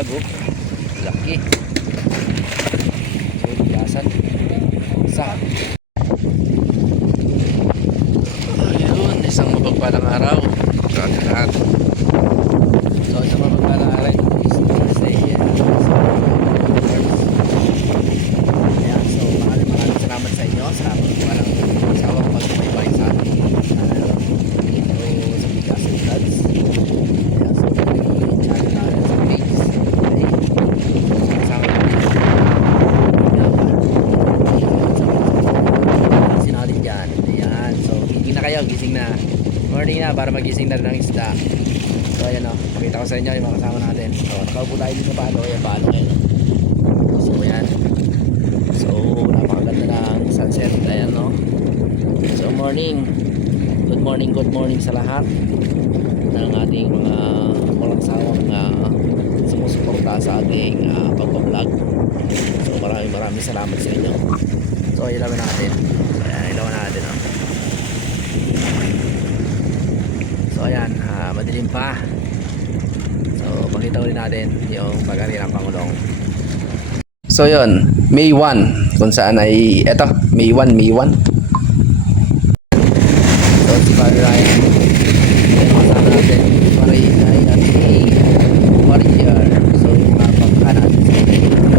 dalag. Laki. So, bigasan. Sa. Ayun, isang mapagpalang araw. Sa ating lahat. So, isang mapagpalang araw is Thursday. Yan. So, Ayan, so maraming maraming salamat sa inyo. Salamat po walang sawang pagsubaybay sa ating channel. So, sa Bigas and Vlogs. Ayan, so pwede ko yung channel natin sa page. Okay? So, kasama natin. Gising natin dyan. Ayan, so gising na kayo, gising na. Morning na para magising na rin ang isda. So ayan o, sa inyo yung mga kasama natin. So nakaupo tayo dito sa palo, ayan palo ngayon. So ayan. So, napakaganda ng sunset. Ayan, no? So, morning. Good morning, good morning sa lahat ng ating mga walang sawang uh, sumusuporta sa ating uh, pagpa-vlog. So, maraming maraming salamat sa inyo. So, ilawan natin. Ayan, ilawan natin, no? So, ayan, ah, madilim pa. So, pakita ulit natin yung pag-ari ng Pangulong. So yun, May 1 kung saan ay eto, May 1, May 1. So si Father Ryan, kasama natin, Pari ay at si Warrior. So yung mga pagka natin sa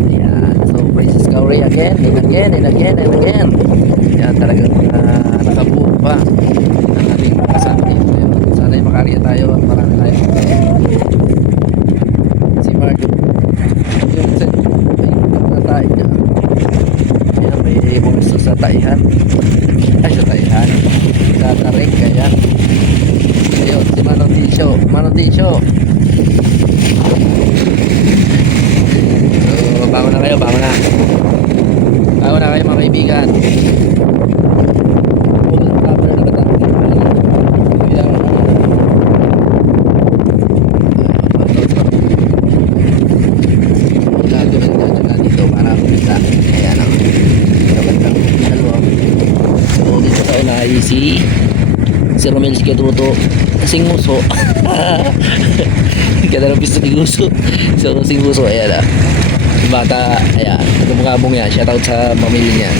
Ayan, so Gowrie again, and again, and again, and again. Yan talagang uh, nakabuo pa ang ating kasama dito. Sana ay makariya tayo at marami tayo. Si Mark yung sa ay tatay niya kaya may bumusto sa taihan ay sa taihan sa tarik kaya ayun si Manong Tisyo Manong Tisyo so bangon na kayo bangon na bangon na kayo mga kaibigan Huwag na kapal na nakatang bilang Gago ng gago na dito para kumita. Ayan o. Magandang dalawa. So dito tayo na ay si si Romel Sikatuto sing muso. Ganda ng pisto ni Guso. So sing muso ayan ah. Bata ayan. Kumukabong yan. Shout out sa pamilya niya.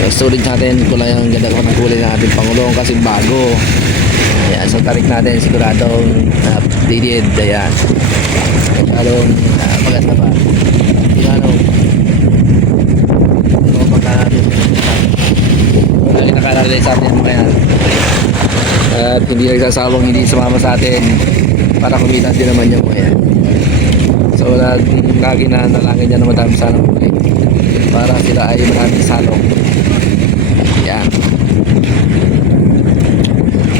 So sulit sa atin kulay ang ganda ko ng kulay ng ating Pangulong kasi bago. Ayan, so tarik natin siguradong uh, updated. Ayan. Masyadong uh, maganda pa. Natin. Lagi nakaralay sa atin mga yan. At hindi nagsasawang hindi sumama sa atin para kumita din naman yung yan. So lagi, lagi na nalangin niya na madami sana huli para sila ay maraming salong. Yan.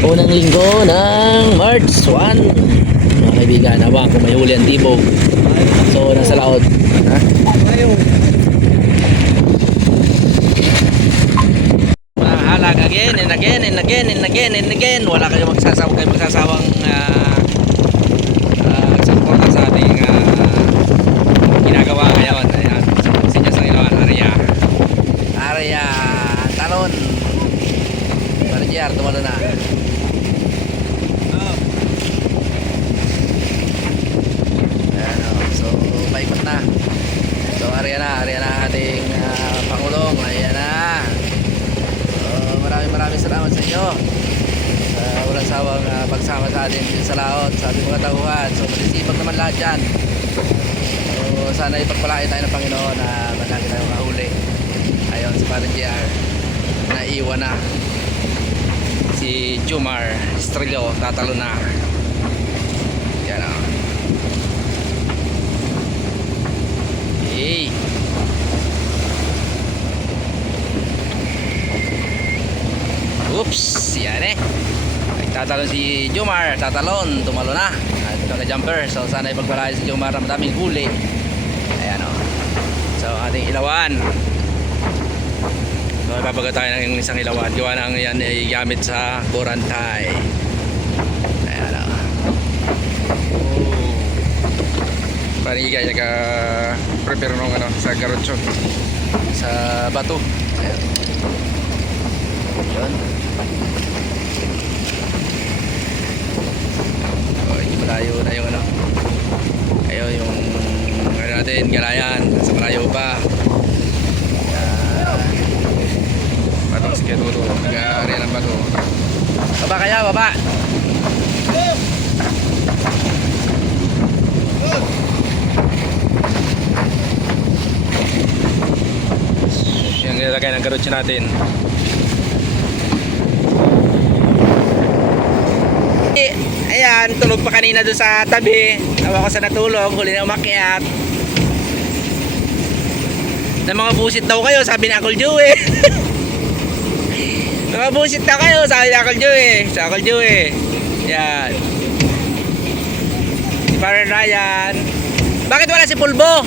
Unang linggo ng March 1 mga kaibigan, abang kung may huli ang tibog. So, nasa laot. Ha? Mahalag again and again and again and again and again. Wala kayo magsasawa kayo magsasawang uh, uh, suporta sa ating ah, ginagawa ngayon. Ayan. So, sinya sa ilawan, Arya. Arya, talon. Marjiar, tumalo na. Ayan, oh. So, paikot na. So, ariya na, ariya na ating ah, Pangulong. Ayan na. So, maraming maraming salamat sa inyo. Sa walang sawang ah, pagsama sa atin dito sa laot, sa ating mga tauhan. So, dyan. So, sana ipagpalain tayo ng Panginoon na malaki tayo makahuli. Ayun, si Parang JR. Naiwan na. Si Jumar Estrello, tatalo na. Yan o. Hey. Oops, yan eh. Nagtatalon si Jumar, tatalon, tumalo na. At ito na jumper. So sana ipagpalain si Jumar na madaming huli. Ayan o. So ating ilawan. So ipapaga tayo ng isang ilawan. Gawa ng yan ay gamit sa Borantay. Ayan o. Oh. Panigay ka prepare nung ano sa garotso sa bato. Ayan. Yun. Oh, hindi pala malayo na yung ano. Ayun yung ano natin, galayan. Sa malayo pa. Yan. Batong si Ketuto. Nag-aari ng bato. Baba kaya, baba. Yung nilagay ng garotsi natin. Eh, Ayan, tulog pa kanina doon sa tabi. Tawa ko sa natulog, huli na umakyat. Na mga busit daw kayo, sabi ni Uncle Joey. mga busit daw kayo, sabi ni Uncle Joey. Sa Uncle Joey. Yan. Si Parang Ryan. Bakit wala si Pulbo?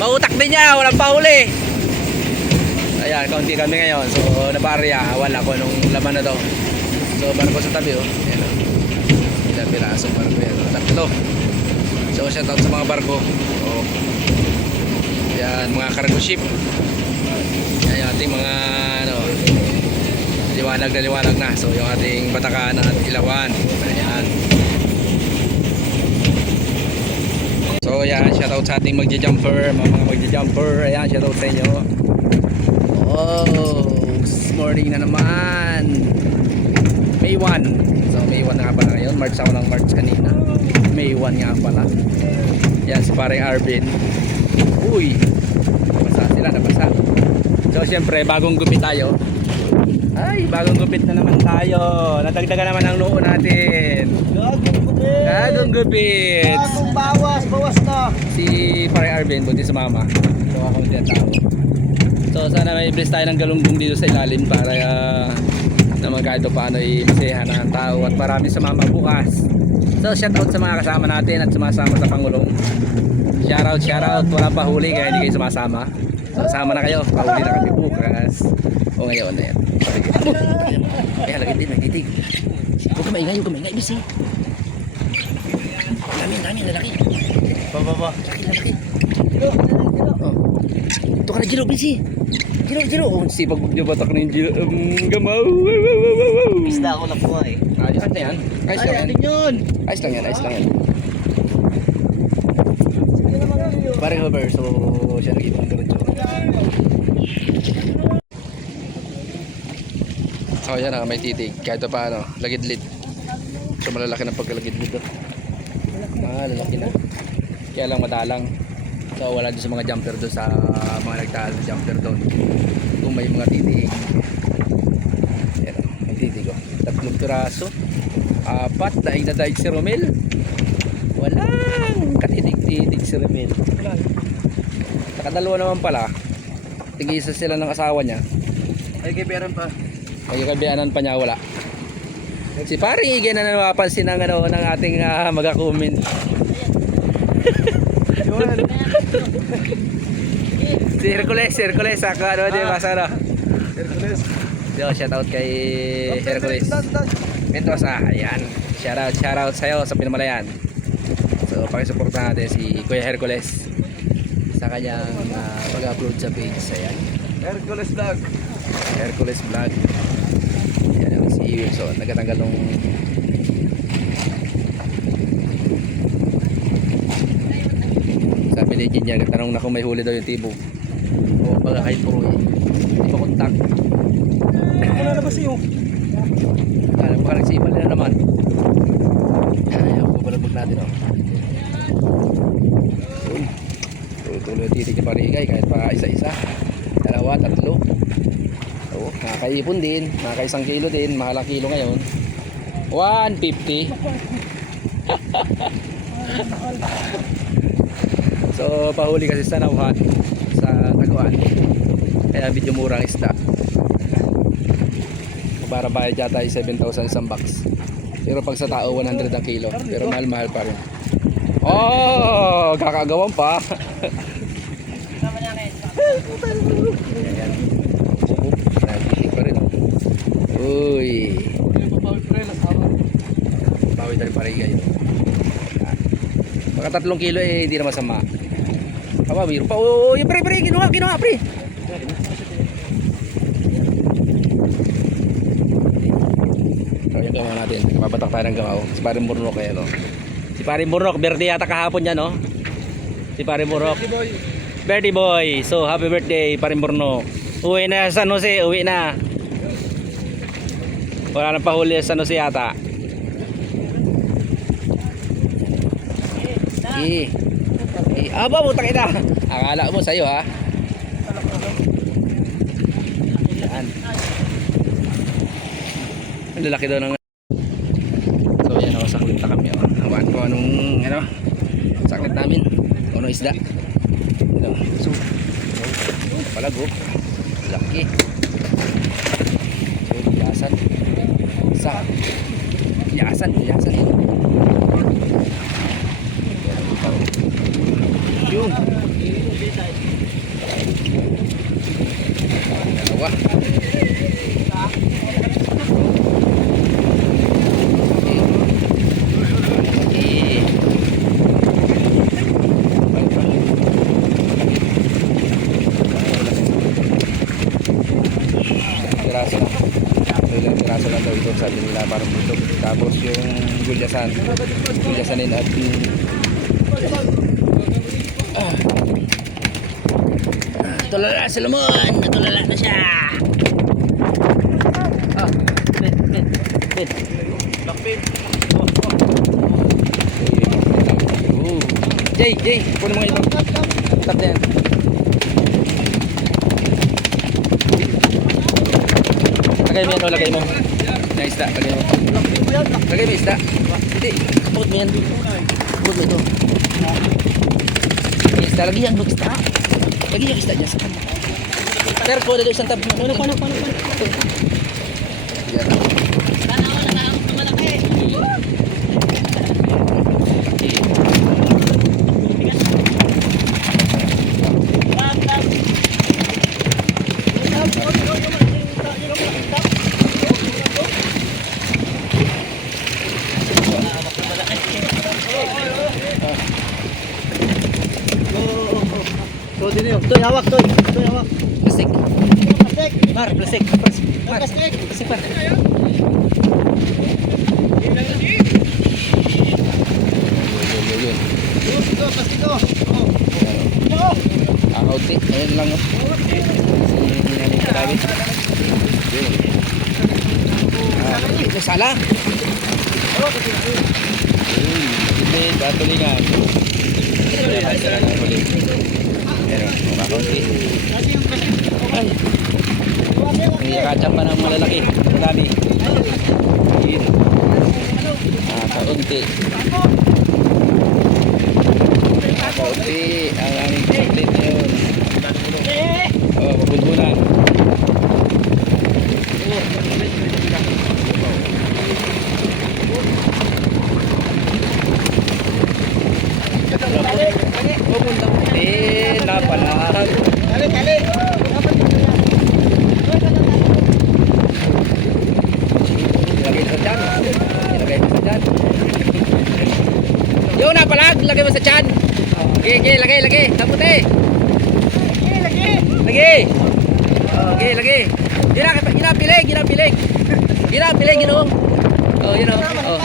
Mautak din niya, walang pauli. Ayan, kaunti kami ngayon. So, nabarya, wala ko nung laman na to. So, barko sa tabi, oh. Ayan, oh. Ilang piraso barko yan. Tatlo. So, shout out sa mga barko. Oh. Ayan, mga cargo ship. Ayan, yung ating mga, ano, liwanag na liwanag na. So, yung ating Batakan at Ilawan. Ayan. So, ayan, shout out sa ating magja-jumper, mga mga magja-jumper. Ayan, shout out sa inyo. Oh, morning na naman. May 1. So May 1 na nga pala ngayon. March ako ng March kanina. May 1 nga pala. Yan si pareng Arvin. Uy. Nabasa sila, nabasa. So siyempre, bagong gupit tayo. Ay, bagong gupit na naman tayo. Nadagdagan naman ang loo natin. Gagong gupit! Bagong gupit. Gagong bawas! Bawas na! Si pareng Arvin, buti sa mama. So ako hindi tao. So sana may bless tayo ng galunggong dito sa ilalim para uh, naman kahit paano i-masayahan ng tao at marami sa mama bukas. So shout out sa mga kasama natin at sumasama sa Pangulong. Shout out, shout out. Wala pa huli kaya hindi kayo sumasama. So sama na kayo. Pahuli na kami bukas. O ngayon na yan. Kaya lagi din, nagitig. Huwag ka maingay, huwag ka maingay. Busy. Dami, dami, lalaki. Bababa. Laki, lalaki. Oh. Ito ka na, Jiro, busy. Jiro, Jiro. Oh, sipag niyo batak na yung Jiro. Um, gamaw. Wow, wow, wow, wow, wow. Isda ako nakuha eh. Ayos na yan. Ayos lang yan. Ayos lang yan, ayos lang yan. Parang hover, so siya nag-ibang diretso. So yan ah, may titig. Kahit pa ano, lagidlid. So malalaki ng pagkalagidlid to. Malalaki na. Kaya lang madalang. So wala doon sa mga jumper doon sa mga nagtaal na jumper doon. Kung may mga titig. Yan oh, may titig oh. Tatlong piraso. Apat, daig na daig si Romel. Walang katitig-titig si Romel. Wala. Nakadalawa naman pala. Tigisa sila ng asawa niya. Ay, kibiran pa. May kabiyanan pa niya wala. Si paring Igay na napapansin ng, ano, ng ating uh, mag-comment. Si Hercules, si Hercules, ako ano, di ba sa ano? Hercules. Yo, shout out kay Hercules. Mendoza, ayan. Shout out, shout out sa'yo sa Pinamalayan. So, pakisuporta natin si Kuya Hercules sa kanyang ah, pag-upload sa page. Ayan. Hercules vlog. Hercules Vlog. Ayan si Wilson. Nagtatanggal ng Jin yan, nagtanong na kung may huli daw yung tibo. O baga kahit puro eh. Hindi pa kontak. Wala na ba siyo? Ano pa nagsipal na naman. Ayaw ko balabog natin oh. Uy. Tuloy-tuloy titig ni Parigay kahit pa isa-isa. Dalawa, tatlo. Oo, nakakaipon din. Nakakaisang kilo din. Mahalang kilo ngayon. 150. So, pahuli kasi sa nauhan. Sa taguan. Kaya medyo murang isda. Para bayad yata ay 7,000 isang box. Pero pag sa tao 100 ang kilo. Pero mahal-mahal pa rin. Oh, kakagawan pa. Uy. Bawi tayo parigay. Baka tatlong kilo eh, hindi na masama. Aba, biro pa. Oh, yung pre, pre, kinuha, kinuha, pre. So, yan Yung gamaw natin. Nakapabatak tayo ng gamaw. Si Paring Burnok eh, no? Si Paring Burnok, birthday yata kahapon niya, no? Si Paring Burnok. Hey boy. Birthday boy. So, happy birthday, Paring Burnok. Uwi na sa San Jose, uwi na. Wala nang pahuli sa San Jose yata. Eh. Eh, aba mo ina. Akala mo sa'yo ha. Yan. Ang lalaki daw ng So yan ako saklit na kami oh. Ko anong ano saklit namin. Anong isda. Ano, so, palago. Laki. So, biyasan. Sa. Biyasan, biyasan yun. Yun. Dalawa. Okay. Piraso lang. Ilang piraso lang daw ito sabi nila parang butok. Tapos yung gulyasan. Gulyasanin at yung Tulala si Lamon! Natulala na siya! Ah, Ben, Ben, Ben. Lakpin. Ooh. Jay, Jay, kunin mo ngayon. Tap na yan. Lagay mo yan o, lagay mo. Na isda, lagay mo. Lagay mo isda. Hindi, kapot mo yan. Kapot mo ito. Isda, lagay yan, mag-isda. Lagay yung isda dyan sa kanya. Sir, kuha na doon isang tab. Paano, paano, paano, paano? Yan. So, din yun. Toy, hawak, Toy. Toy, hawak. Plastic. Plastic. Mar, plastic. Mar, Plastic. plastic, oh. Oh. Ah, kaunti. Ayun lang. Hindi ito sala. Hindi, sila ng huli. Pero, mukha kaunti. Ay. Hindi kachang pa ng malalaki. Marami. Yun. Ah, kaunti. Ah, kaunti. Ang aming kaplit ngayon. Oh, pabulbunan. Eh, napalag. Kali, kali. Ilagay mo sa tiyan. Ilagay mo sa tiyan. Yun, napalag. Lagay mo sa tiyan. Okay, okay, lagay, lagay. Oh, okay, lagi. Yun na, yun na, pilig, yun na, pilig. Yun na, pilig, yun o. Oh, yun o. Oh.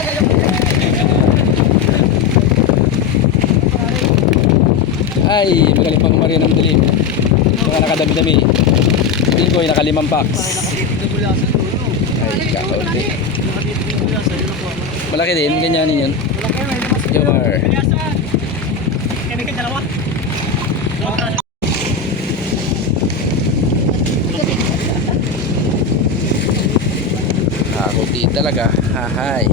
Ay, magaling pang Maria ng dilim. Mga nakadami-dami. Tingin ko ay nakalimang packs. Ay, kakaunti. Malaki din, ganyanin yun. Jamar. Kakunti talaga. Hahay.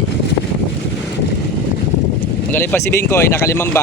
Magaling pa si Bingkoy, nakalimang box.